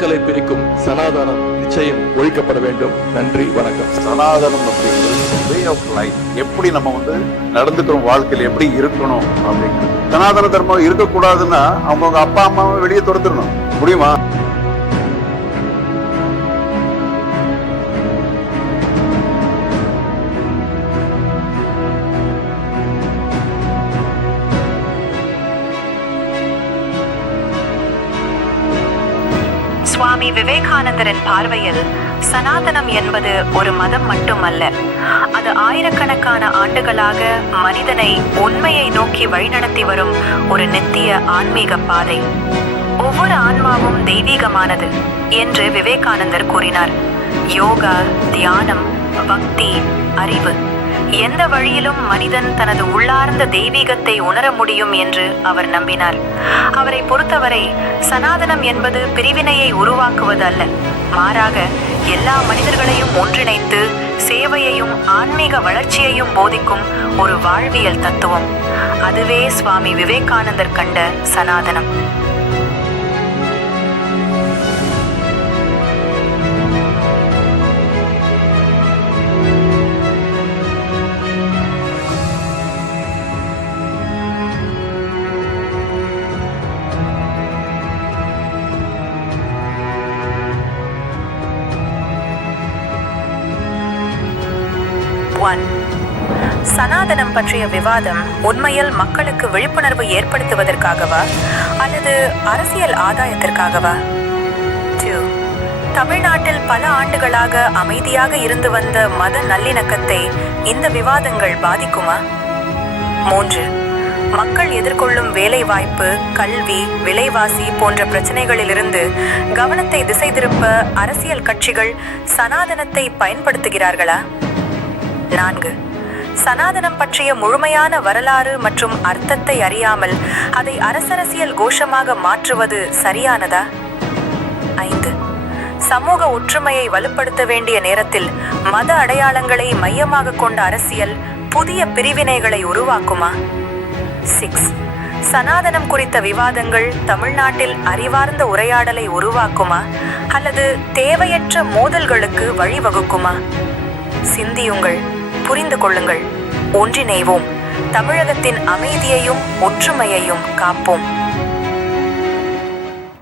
மக்களை பிரிக்கும் சனாதனம் நிச்சயம் ஒழிக்கப்பட வேண்டும். நன்றி, வணக்கம். சனாதனம் அப்படிங்கிறது வே ஆஃப் லைஃப். எப்படி நம்ம நடந்துக்கிறோம், வாழ்க்கையில் எப்படி இருக்கணும் அப்படிங்கிறது. சனாதன தர்மம் இருக்கக்கூடாதுன்னா அவங்க அப்பா அம்மாவை வெளியே துரத்துடணும். முடியுமா? சுவாமி விவேகானந்தரின் பார்வையில் சனாதனம் என்பது ஒரு மதம் மட்டுமல்ல, அது ஆயிரக்கணக்கான ஆண்டுகளாக மனிதனை உண்மையை நோக்கி வழிநடத்தி வரும் ஒரு நித்திய ஆன்மீக பாதை. ஒவ்வொரு ஆன்மாவும் தெய்வீகமானது என்று விவேகானந்தர் கூறினார். யோகா, தியானம், பக்தி, அறிவு, எந்த வழியிலும் மனிதன் தனது உள்ளார்ந்த தெய்வீகத்தை உணர முடியும் என்று அவர் நம்பினார். அவரை பொறுத்தவரை சனாதனம் என்பது பிரிவினையை உருவாக்குவது அல்ல, மாறாக எல்லா மனிதர்களையும் ஒன்றிணைத்து சேவையையும் ஆன்மீக வளர்ச்சியையும் போதிக்கும் ஒரு வாழ்வியல் தத்துவம். அதுவே சுவாமி விவேகானந்தர் கண்ட சனாதனம். சனாதனம் பற்றிய விவாதம் உண்மையில் மக்களுக்கு விழிப்புணர்வு ஏற்படுத்துவதற்காகவா அல்லது அரசியல் ஆதாயத்திற்காகவா? 2. தமிழ்நாட்டில் பல ஆண்டுகளாக அமைதியாக இருந்து வந்த மத நல்லிணக்கத்தை இந்த விவாதங்கள் பாதிக்குமா? 3. மக்கள் எதிர்கொள்ளும் வேலைவாய்ப்பு, கல்வி, விலைவாசி போன்ற பிரச்சனைகளிலிருந்து கவனத்தை திசை திருப்ப அரசியல் கட்சிகள் சனாதனத்தை பயன்படுத்துகிறார்களா? 4. சனாதனம் பற்றிய முழுமையான வரலாறு மற்றும் அர்த்தத்தை அறியாமல் அதை அரசியல் கோஷமாக மாற்றுவது சரியானதா? 5. சமூக ஒற்றுமையை வலுப்படுத்த வேண்டிய நேரத்தில் மத அடையாளங்களை மையமாக கொண்ட அரசியல் புதிய பிரிவினைகளை உருவாக்குமா? 6. சனாதனம் குறித்த விவாதங்கள் தமிழ்நாட்டில் அறிவார்ந்த உரையாடலை உருவாக்குமா அல்லது தேவையற்ற மோதல்களுக்கு வழிவகுக்குமா? சிந்தியுங்கள், புரிந்து கொள்ளுங்கள், ஒன்றிணைவோம், தமிழகத்தின் அமைதியையும் ஒற்றுமையையும் காப்போம்.